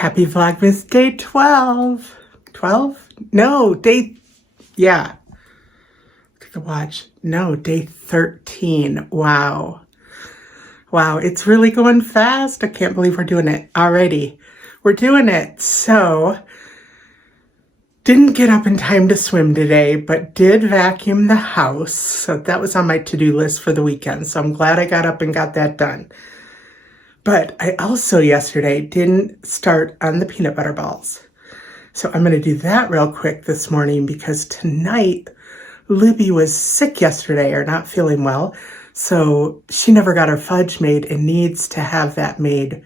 Happy Vlogmas day 12. 12? No, yeah. Look at the watch. No, day 13. Wow. Wow, it's really going fast. I can't believe we're doing it already. We're doing it. So, didn't get up in time to swim today, but did vacuum the house. So that was on my to-do list for the weekend. So I'm glad I got up and got that done. But I also yesterday didn't start on the peanut butter balls. So I'm going to do that real quick this morning because tonight Libby was sick yesterday or not feeling well. So she never got her fudge made and needs to have that made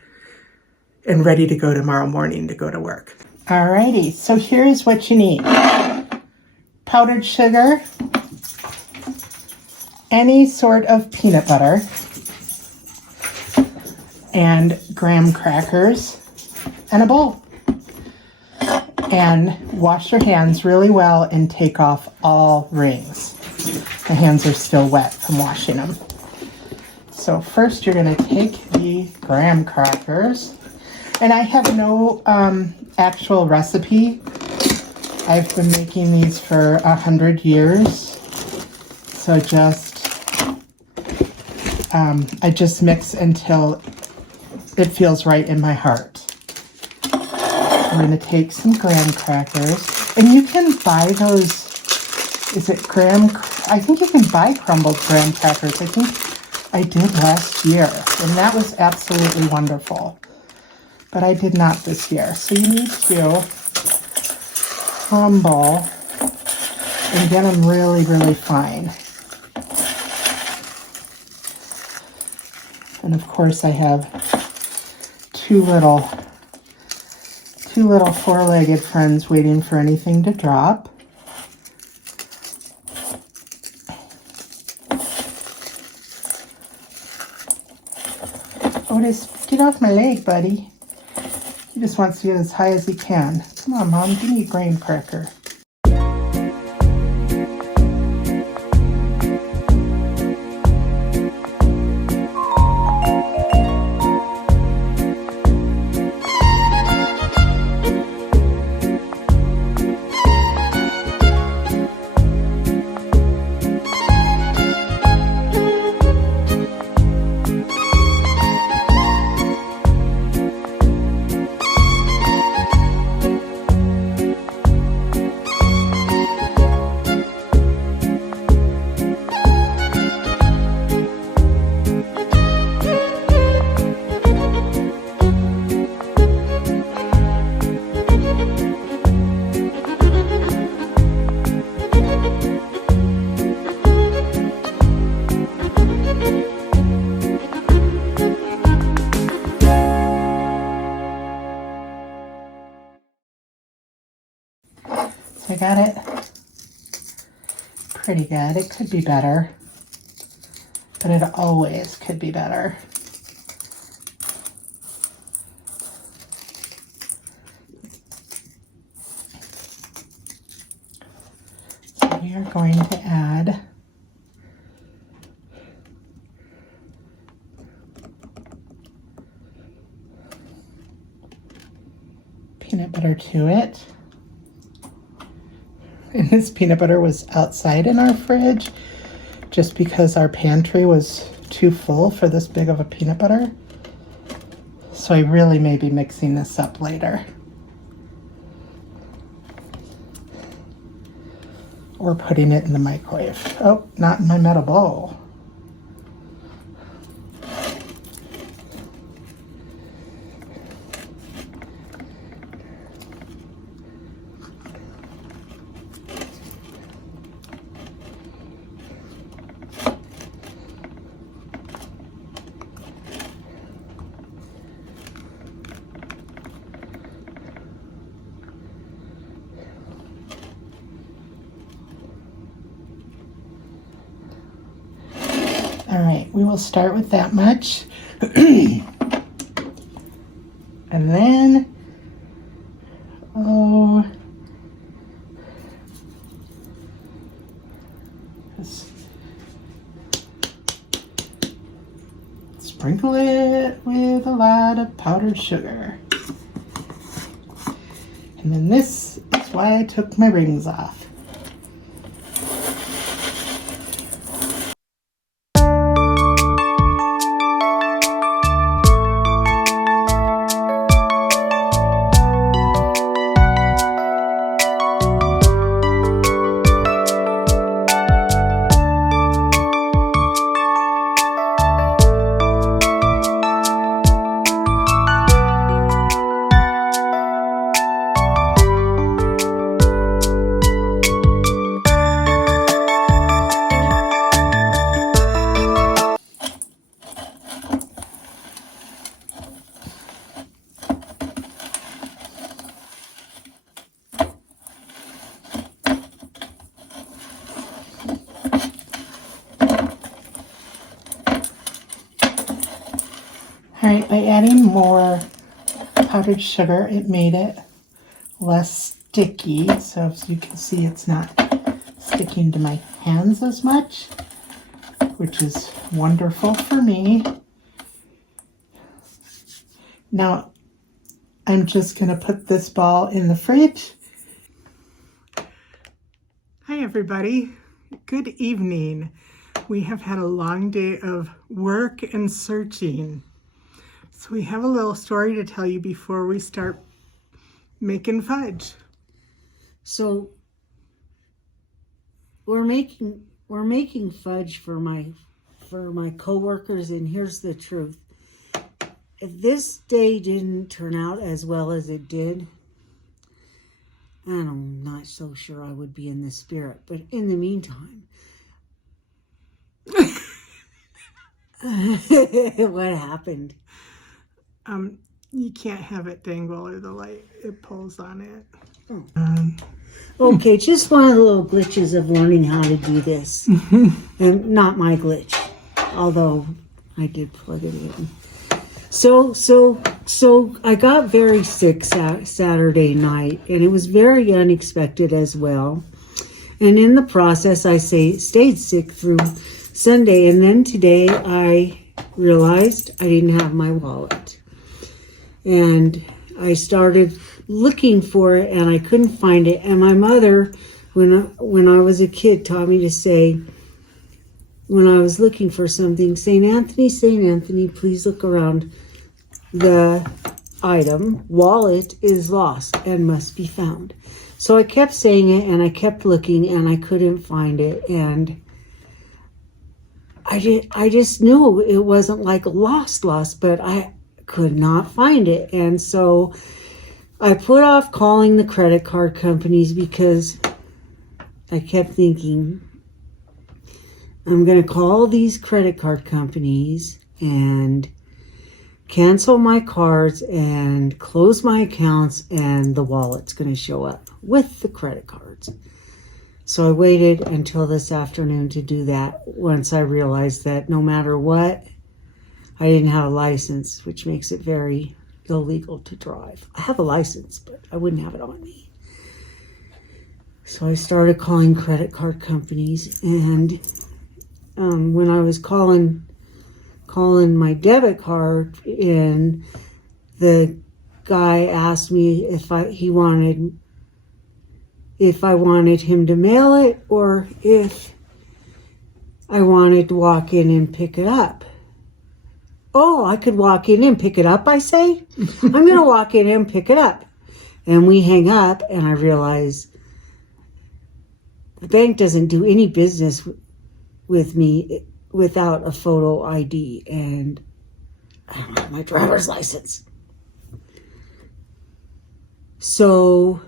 and ready to go tomorrow morning to go to work. Alrighty, so here's what you need. Powdered sugar, any sort of peanut butter, and graham crackers, and a bowl. And wash your hands really well and take off all rings. The hands are still wet from washing them. So first you're going to take the graham crackers. And I have no actual recipe. I've been making these for 100 years. So I just mix until it feels right in my heart. I'm going to take some graham crackers. And you can buy those, I think you can buy crumbled graham crackers. I think I did last year. And that was absolutely wonderful. But I did not this year. So you need to crumble and get them really, really fine. And of course I have two little four-legged friends waiting for anything to drop. Otis, get off my leg, buddy. He just wants to get as high as he can. Come on, Mom, give me a graham cracker. I got it pretty good. It could be better, but it always could be better. So we are going to add peanut butter to it. And this peanut butter was outside in our fridge just because our pantry was too full for this big of a peanut butter. So I really may be mixing this up later. Or putting it in the microwave. Oh, not in my metal bowl. All right, we will start with that much. And then, sprinkle it with a lot of powdered sugar. And then this is why I took my rings off. Alright, by adding more powdered sugar, it made it less sticky. So as you can see, it's not sticking to my hands as much, which is wonderful for me. Now, I'm just going to put this ball in the fridge. Hi, everybody. Good evening. We have had a long day of work and searching. So we have a little story to tell you before we start making fudge. So we're making fudge for my coworkers, and here's the truth. If this day didn't turn out as well as it did, and I'm not so sure I would be in the spirit, but in the meantime, what happened? You can't have it dangle or the light, it pulls on it. Oh. Okay, just one of the little glitches of learning how to do this. And not my glitch, although I did plug it in. So I got very sick Saturday night, and it was very unexpected as well. And in the process, I stayed sick through Sunday, and then today I realized I didn't have my wallet. And I started looking for it, and I couldn't find it. And my mother, when I was a kid, taught me to say, when I was looking for something, St. Anthony, please look around the item. Wallet is lost and must be found. So I kept saying it, and I kept looking, and I couldn't find it. And I just knew it wasn't like lost, but I could not find it. And so I put off calling the credit card companies because I kept thinking, I'm going to call these credit card companies and cancel my cards and close my accounts, and the wallet's going to show up with the credit cards. So I waited until this afternoon to do that once I realized that no matter what, I didn't have a license, which makes it very illegal to drive. I have a license, but I wouldn't have it on me. So I started calling credit card companies, and when I was calling my debit card in, the guy asked me if I wanted him to mail it or if I wanted to walk in and pick it up. Oh, I could walk in and pick it up, I say? I'm going to walk in and pick it up. And we hang up, and I realize the bank doesn't do any business with me without a photo ID, and I don't have my driver's license. So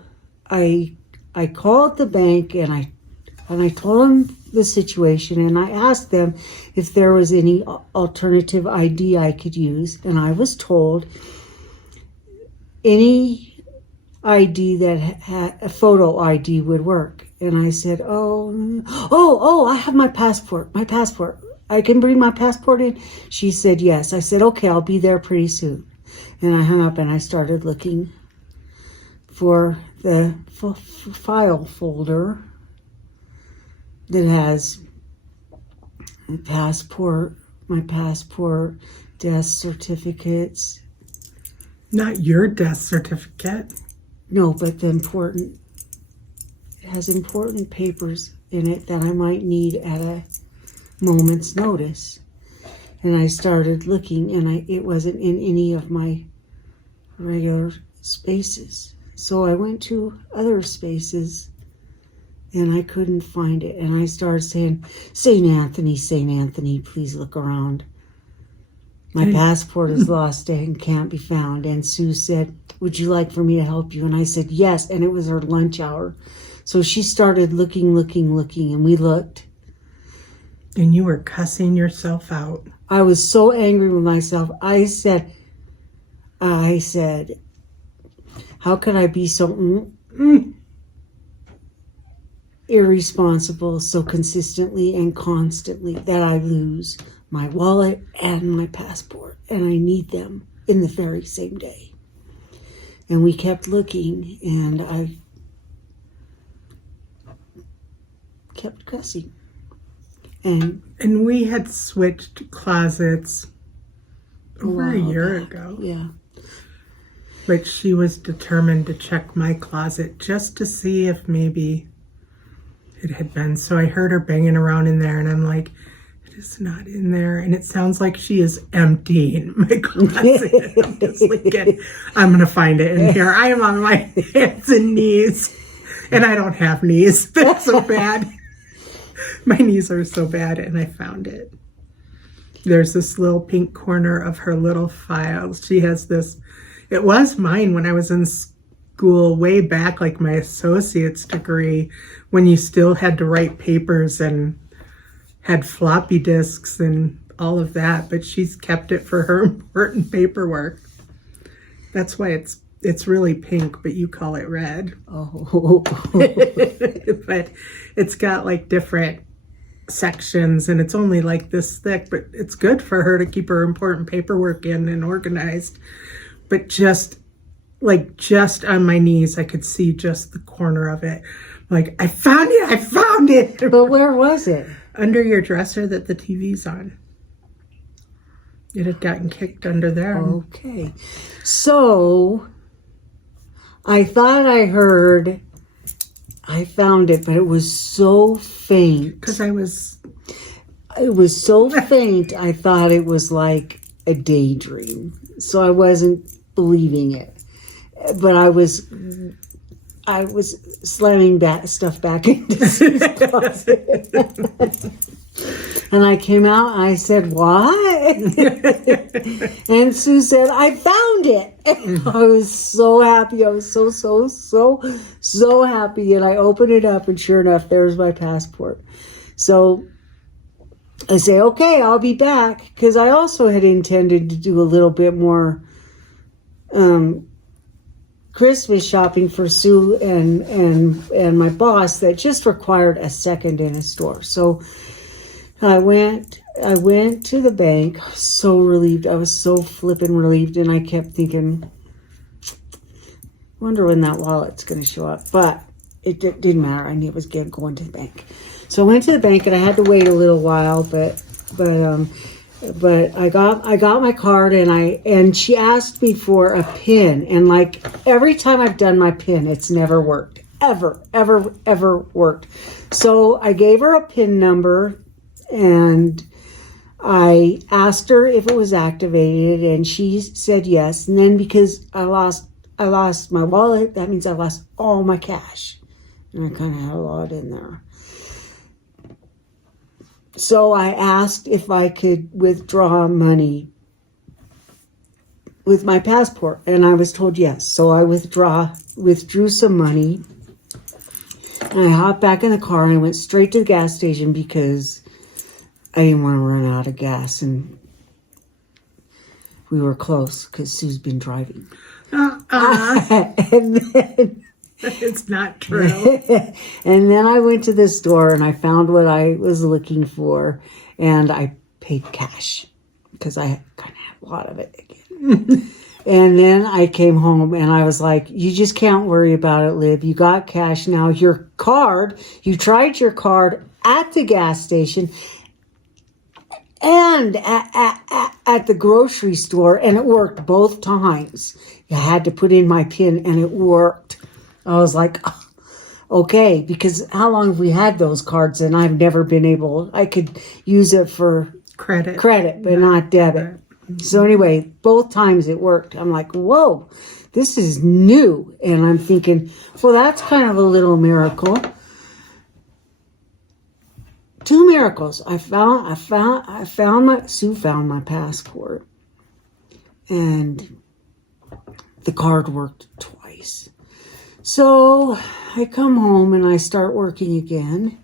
I called the bank, and I told them the situation, and I asked them if there was any alternative ID I could use, and I was told any ID that had a photo ID would work. And I said, oh, I have my passport. I can bring my passport in? She said, yes. I said, okay, I'll be there pretty soon. And I hung up, and I started looking for the file folder that has my passport, death certificates. Not your death certificate. No, but it has important papers in it that I might need at a moment's notice. And I started looking, and it wasn't in any of my regular spaces. So I went to other spaces, and I couldn't find it. And I started saying, St. Anthony, please look around. My passport is lost and can't be found. And Sue said, would you like for me to help you? And I said, yes. And it was her lunch hour. So she started looking, and we looked. And you were cussing yourself out. I was so angry with myself. I said, how could I be so irresponsible so consistently and constantly that I lose my wallet and my passport, and I need them in the very same day. And we kept looking, and I kept cussing. And we had switched closets over a year ago. Yeah. But she was determined to check my closet just to see if maybe it had been. So I heard her banging around in there, and I'm like, it is not in there. And it sounds like she is emptying my closet. I'm just like, I'm going to find it in here. I am on my hands and knees. And I don't have knees. They're so bad. My knees are so bad, and I found it. There's this little pink corner of her little file. She has this. It was mine when I was in school way back, like my associate's degree, when you still had to write papers and had floppy disks and all of that. But she's kept it for her important paperwork. That's why it's really pink, but you call it red. Oh. But it's got like different sections, and it's only like this thick, but it's good for her to keep her important paperwork in and organized. But just on my knees, I could see just the corner of it. Like, I found it. But where was it? Under your dresser that the TV's on. It had gotten kicked under there. Okay. So I thought I found it, but it was so faint. Because it was so faint, I thought it was like a daydream. So I wasn't believing it. But I was slamming that stuff back into Sue's closet. And I came out and I said, what? And Sue said, I found it. And I was so happy. I was so happy. And I opened it up, and sure enough, there's my passport. So I say, okay, I'll be back. Because I also had intended to do a little bit more Christmas shopping for Sue and my boss that just required a second in a store. So I went to the bank, so relieved. I was so flippin' relieved, and I kept thinking, wonder when that wallet's going to show up. But it didn't matter. I knew it was going to the bank. So I went to the bank, and I had to wait a little while, but I got my card, and she asked me for a PIN, and like every time I've done my PIN, it's never worked. Ever worked. So I gave her a PIN number, and I asked her if it was activated, and she said yes. And then because I lost my wallet, that means I lost all my cash, and I kind of had a lot in there. So I asked if I could withdraw money with my passport, and I was told yes. So I withdrew some money, and I hopped back in the car, and I went straight to the gas station because I didn't want to run out of gas, and we were close because Sue's been driving. And then it's not true. And then I went to the store, and I found what I was looking for, and I paid cash because I kind of had a lot of it again. And then I came home, and I was like, you just can't worry about it, Lib. You got cash now. Your card, you tried your card at the gas station, and at the grocery store, and it worked both times. I had to put in my PIN, and it worked. I was like, oh, okay, because how long have we had those cards, and I've never been able, I could use it for Credit, but not debit. So anyway, both times it worked. I'm like, whoa, this is new. And I'm thinking, well, that's kind of a little miracle. 2 miracles. Sue found my passport, and the card worked twice. So I come home and I start working again,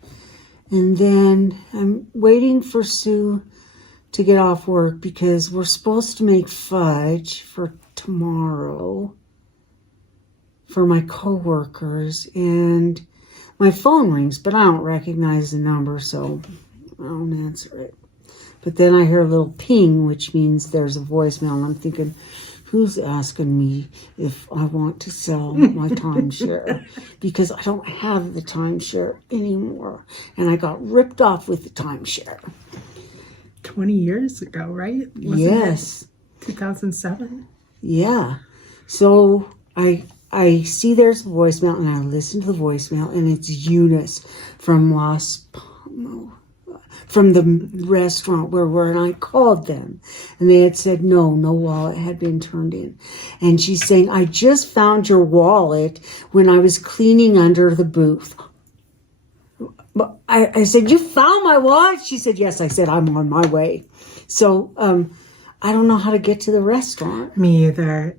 and then I'm waiting for Sue to get off work because we're supposed to make fudge for tomorrow for my coworkers, and my phone rings, but I don't recognize the number, so I don't answer it. But then I hear a little ping, which means there's a voicemail, and I'm thinking, who's asking me if I want to sell my timeshare? Because I don't have the timeshare anymore, and I got ripped off with the timeshare. 20 years ago, right? Yes. 2007? Yeah. So I see there's a voicemail, and I listen to the voicemail, and it's Eunice from from the restaurant where I called them, and they had said no wallet had been turned in. And she's saying, I just found your wallet when I was cleaning under the booth. I said, you found my wallet? She said, yes. I said, I'm on my way. So I don't know how to get to the restaurant. Me either.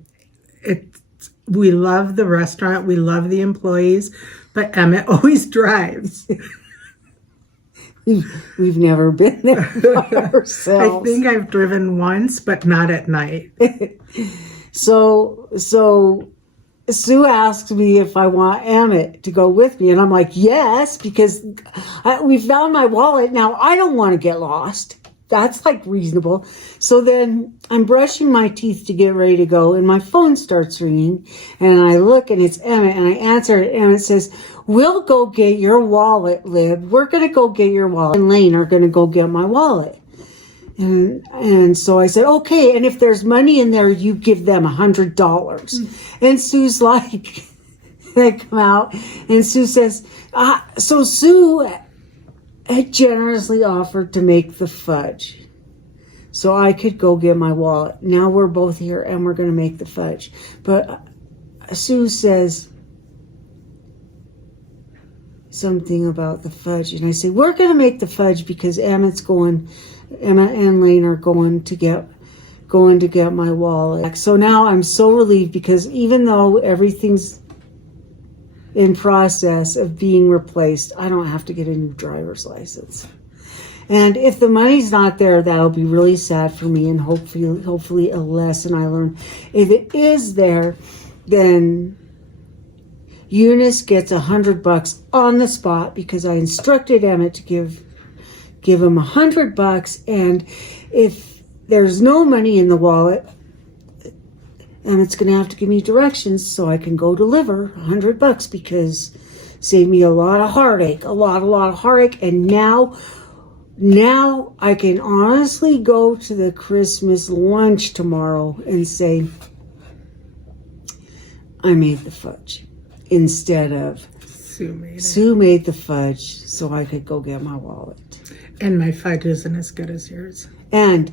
We love the restaurant. We love the employees. But Emmett always drives. We've never been there ourselves. I think I've driven once, but not at night. So Sue asked me if I want Emmett to go with me, and I'm like, yes, because we found my wallet. Now I don't want to get lost. That's like reasonable. So then I'm brushing my teeth to get ready to go, and my phone starts ringing, and I look, and it's Emmett, and I answer it, and it says, we'll go get your wallet, Lib. We're going to go get your wallet. And Lane are going to go get my wallet. And so I said, okay, and if there's money in there, you give them $100. And Sue's like, I come out, and Sue says, so Sue had generously offered to make the fudge so I could go get my wallet. Now we're both here, and we're going to make the fudge. But Sue says something about the fudge, and I say, we're going to make the fudge because Emma and Lane are going to get my wallet. So now I'm so relieved, because even though everything's in process of being replaced, I don't have to get a new driver's license. And if the money's not there, that'll be really sad for me, and hopefully a lesson I learned. If it is there, then Eunice gets $100 on the spot, because I instructed Emmett to give him $100, and if there's no money in the wallet, Emmett's going to have to give me directions so I can go deliver $100, because saved me a lot of heartache, a lot of heartache. And now I can honestly go to the Christmas lunch tomorrow and say, I made the fudge instead of Sue made the fudge so I could go get my wallet. And my fudge isn't as good as yours. And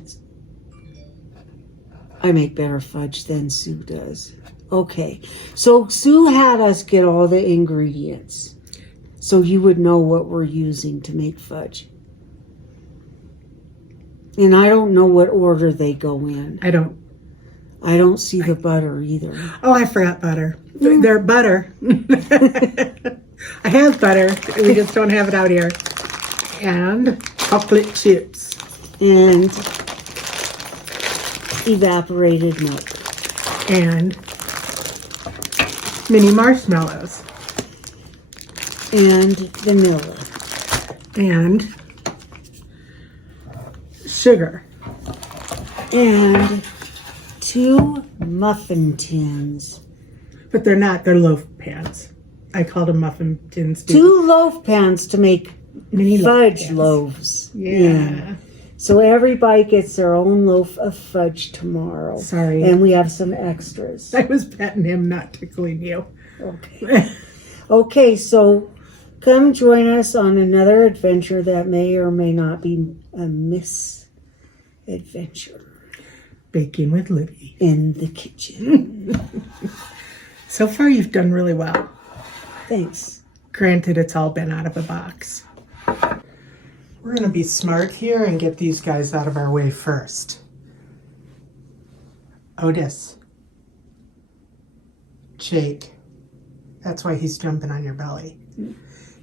I make better fudge than Sue does. Okay, so Sue had us get all the ingredients so you would know what we're using to make fudge. And I don't know what order they go in. I don't see the butter either. Oh, I forgot butter. They're butter. I have butter. We just don't have it out here. And chocolate chips. And evaporated milk. And mini marshmallows. And vanilla. And sugar. And 2 muffin tins. But they're not. They're loaf pans. I called them muffin tins. 2 loaf pans to make mini fudge loaves. Yeah. So everybody gets their own loaf of fudge tomorrow. Sorry. And we have some extras. I was petting him, not tickling you. Okay. Okay, so come join us on another adventure that may or may not be a misadventure. Baking with Libby. In the kitchen. So far, you've done really well. Thanks. Granted, it's all been out of a box. We're going to be smart here and get these guys out of our way first. Otis. Jake. That's why he's jumping on your belly.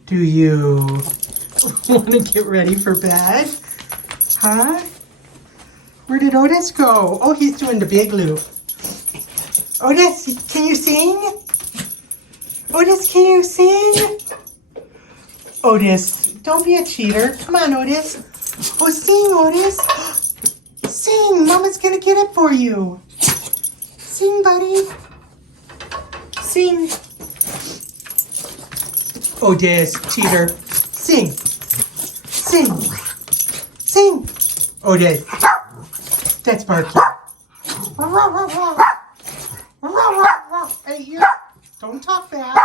Do you want to get ready for bed? Huh? Where did Otis go? Oh, he's doing the big loop. Otis, can you sing? Otis, can you sing? Otis, don't be a cheater. Come on, Otis. Oh, sing, Otis. Sing. Mama's going to get it for you. Sing, buddy. Sing. Otis, cheater. Sing. Sing. Sing. Otis. That's barking. Hey, you. Don't talk back.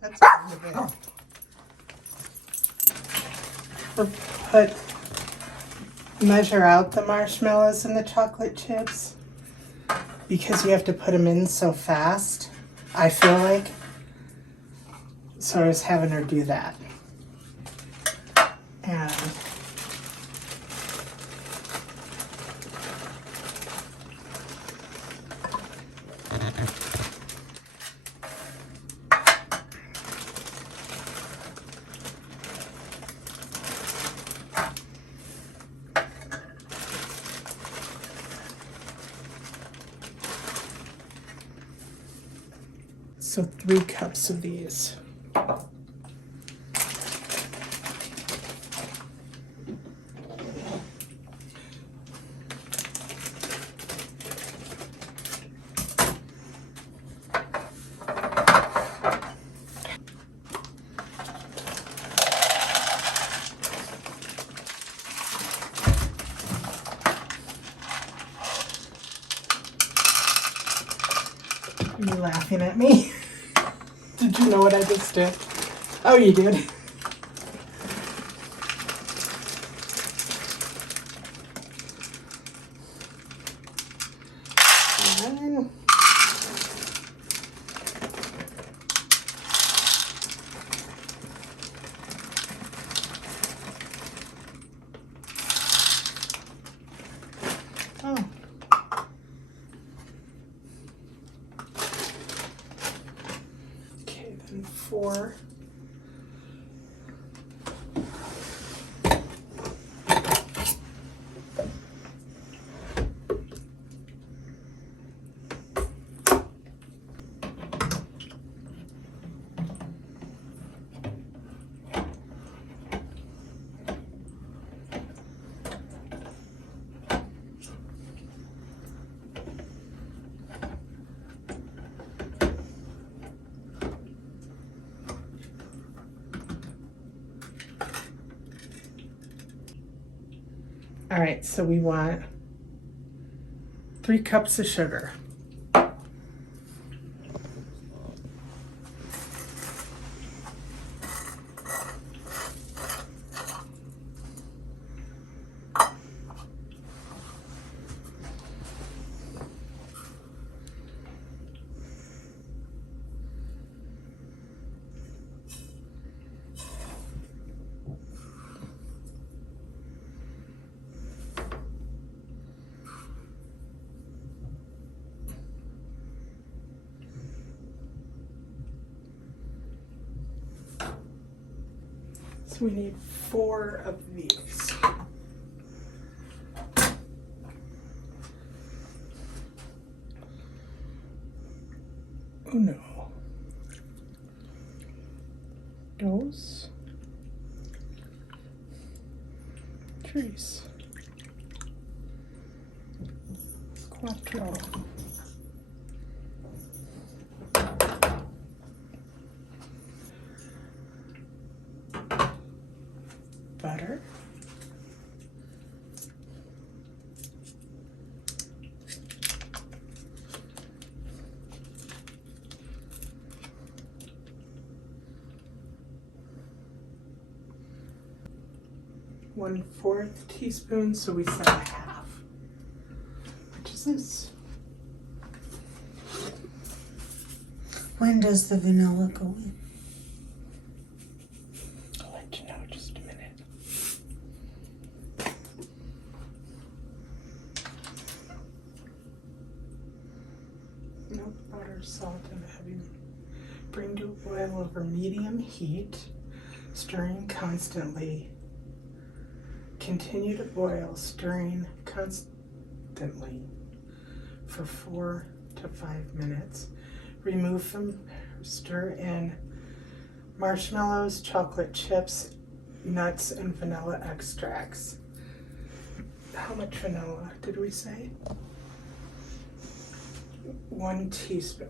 That's kind of it. Measure out the marshmallows and the chocolate chips because you have to put them in so fast, I feel like. So I was having her do that. And so 3 cups of these. Are you laughing at me? Did you know what I just did? Oh, you did. One. Oh. Okay, then 4. All right, so we want 3 cups of sugar. So we need 4 of these. Oh no. Dos. 3. Okay. Butter. One-4 teaspoon, so we said a half. Which is this? When does the vanilla go in? I'll let you know in just a minute. Nope, butter, salt, and heavy. Bring to a boil over medium heat, stirring constantly. Continue to boil, stirring constantly for 4 to 5 minutes. Remove from, stir in marshmallows, chocolate chips, nuts, and vanilla extracts. How much vanilla did we say? 1 teaspoon.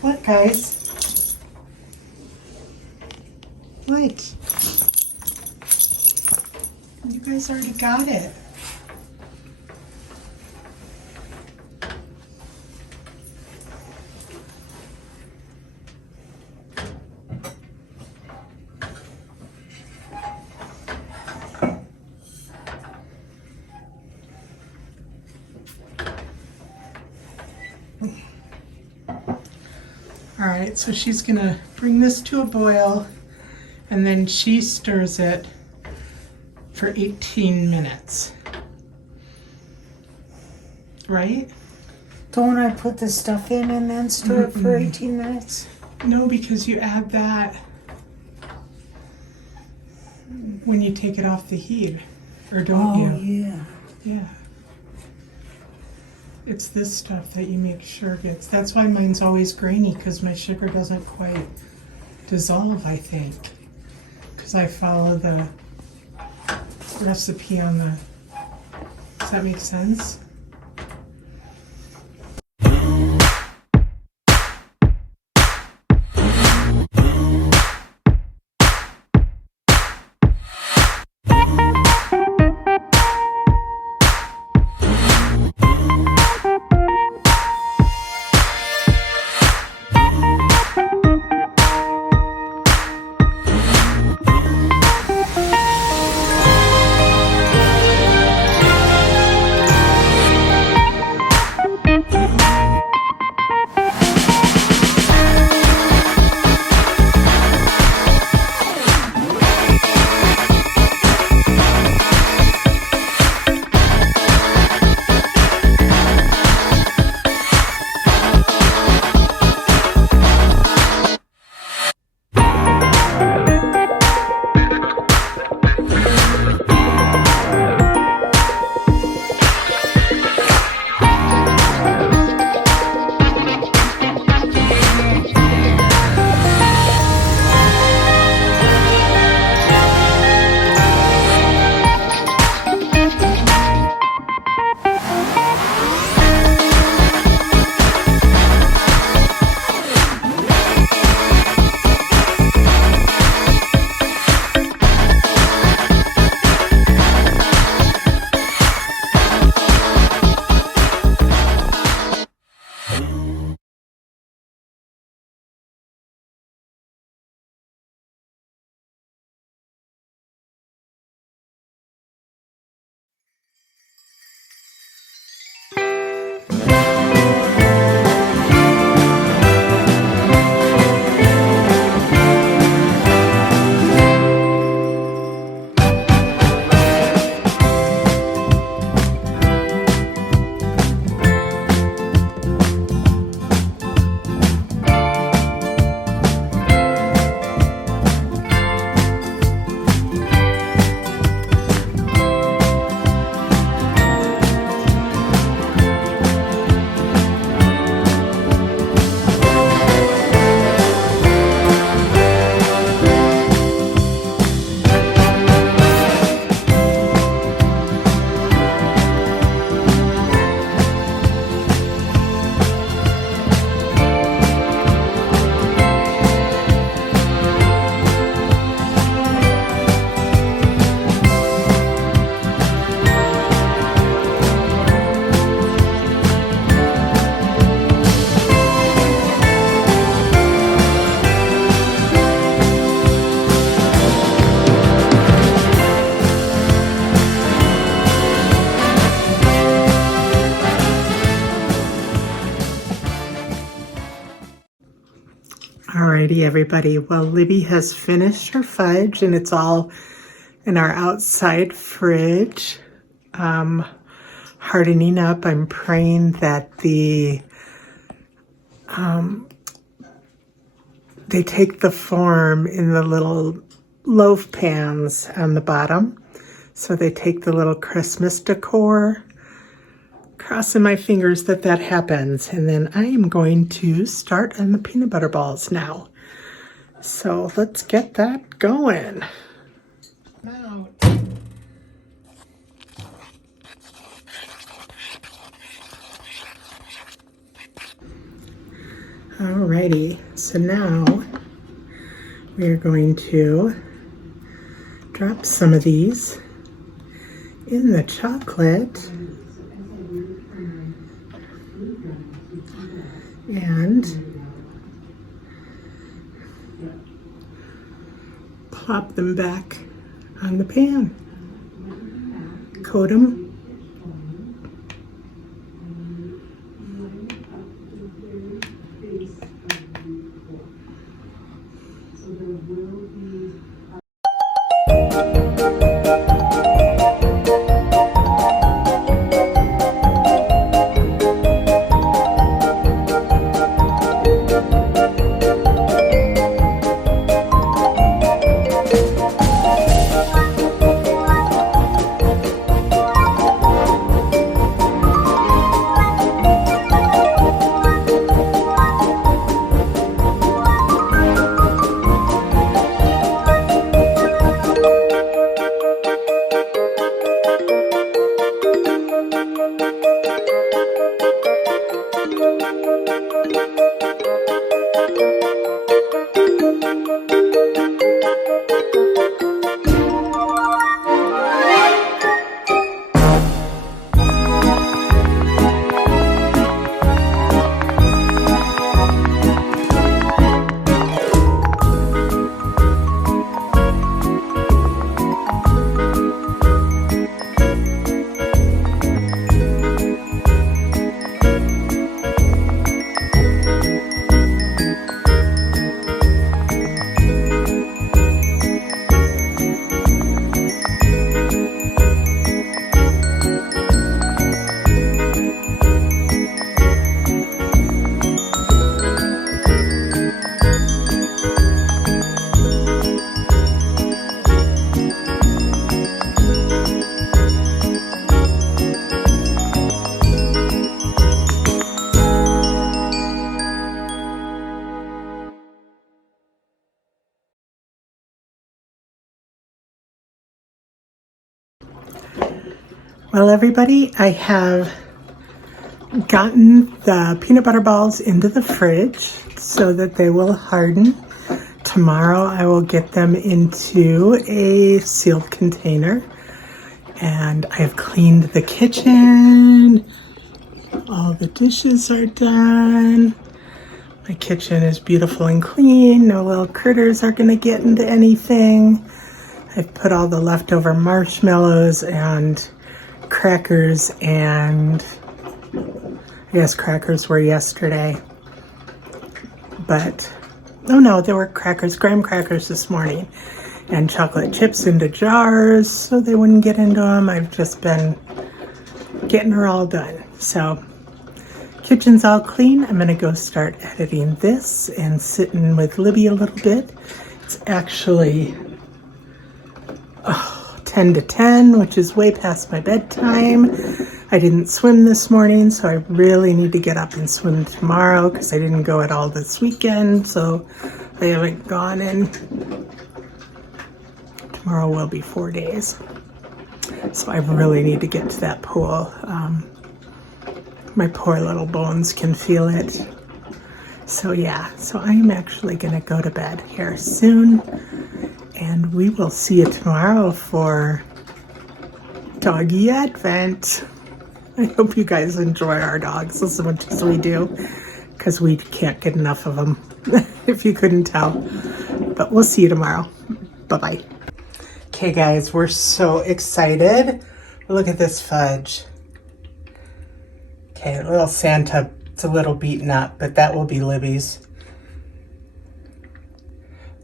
What, guys? What? You guys already got it. All right, so she's gonna bring this to a boil and then she stirs it for 18 minutes. Right? Don't I put the stuff in and then stir it for 18 minutes? No, because you add that when you take it off the heat, or don't you? Yeah. Yeah. It's this stuff that you make sure gets, that's why mine's always grainy, because my sugar doesn't quite dissolve, I think. Because I follow the recipe on the, does that make sense? Alrighty, everybody. Well, Libby has finished her fudge, and it's all in our outside fridge, hardening up. I'm praying that they take the form in the little loaf pans on the bottom. So they take the little Christmas decor. Crossing my fingers that that happens. And then I am going to start on the peanut butter balls now. So let's get that going. Out. Alrighty, so now we're going to drop some of these in the chocolate and plop them back on the pan. Coat them. Well, everybody, I have gotten the peanut butter balls into the fridge so that they will harden. Tomorrow I will get them into a sealed container. And I've cleaned the kitchen. All the dishes are done. My kitchen is beautiful and clean. No little critters are going to get into anything. I've put all the leftover marshmallows and crackers, and I guess crackers were yesterday, but oh no, there were crackers, graham crackers this morning, and chocolate chips into jars so they wouldn't get into them. I've just been getting her all done. So kitchen's all clean. I'm gonna go start editing this and sitting with Libby a little bit. It's actually 10 to 10, which is way past my bedtime. I didn't swim this morning, so I really need to get up and swim tomorrow because I didn't go at all this weekend, so I haven't gone in. Tomorrow will be 4 days. So I really need to get to that pool. My poor little bones can feel it. So yeah, so I am actually gonna go to bed here soon. And we will see you tomorrow for Doggy Advent. I hope you guys enjoy our dogs as much as we do, because we can't get enough of them, if you couldn't tell. But we'll see you tomorrow. Bye-bye. Okay, guys, we're so excited. Look at this fudge. Okay, little Santa, it's a little beaten up, but that will be Libby's.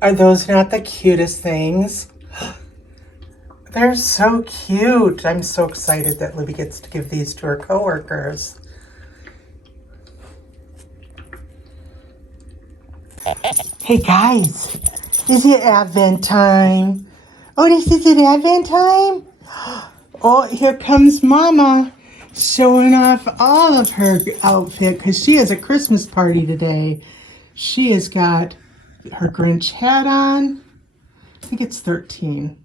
Are those not the cutest things? They're so cute. I'm so excited that Libby gets to give these to her coworkers. Hey guys, is it Advent time? Otis, is it Advent time? Oh, here comes Mama showing off all of her outfit because she has a Christmas party today. She has got her Grinch hat on. I think it's 13.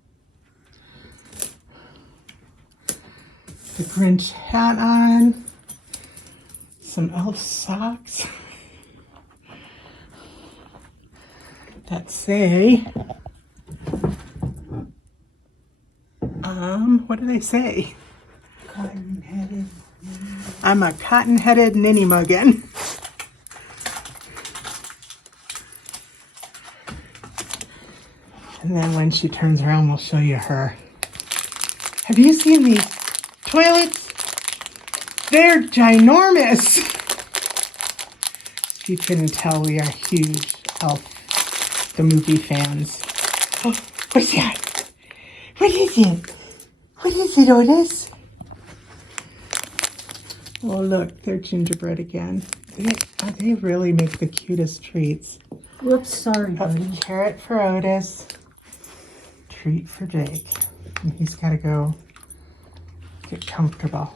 The Grinch hat on. Some elf socks that say, what do they say? Cotton-headed. I'm a cotton-headed ninny muggin. And then when she turns around, we'll show you her. Have you seen these toilets? They're ginormous. If you couldn't tell, we are huge Elf, the movie fans. Oh, what's that? What is it? What is it, Otis? Oh, look, they're gingerbread again. They really make the cutest treats. Whoops, sorry, buddy. Carrot for Otis. Treat for Jake. And he's got to go get comfortable.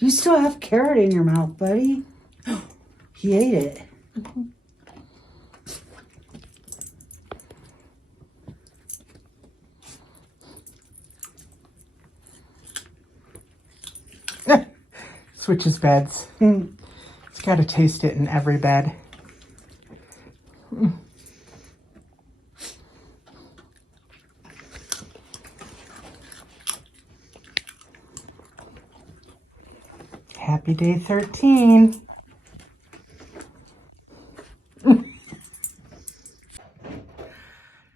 You still have carrot in your mouth, buddy. He ate it. Switches beds. It's got to taste it in every bed. Happy day 13.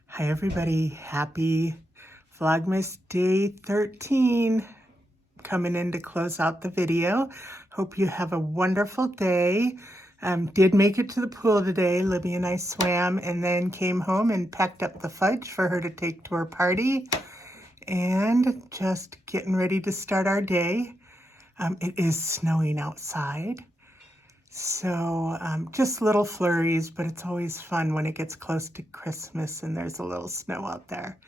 Hi everybody, happy Vlogmas day 13. Coming in to close out the video. Hope you have a wonderful day. Did make it to the pool today. Libby and I swam and then came home and packed up the fudge for her to take to her party. And just getting ready to start our day. It is snowing outside. So just little flurries, but it's always fun when it gets close to Christmas and there's a little snow out there.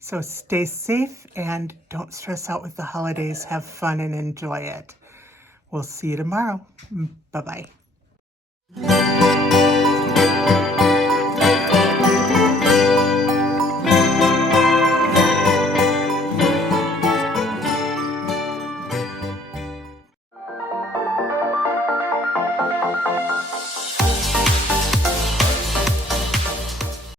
So stay safe and don't stress out with the holidays. Have fun and enjoy it. We'll see you tomorrow. Bye-bye.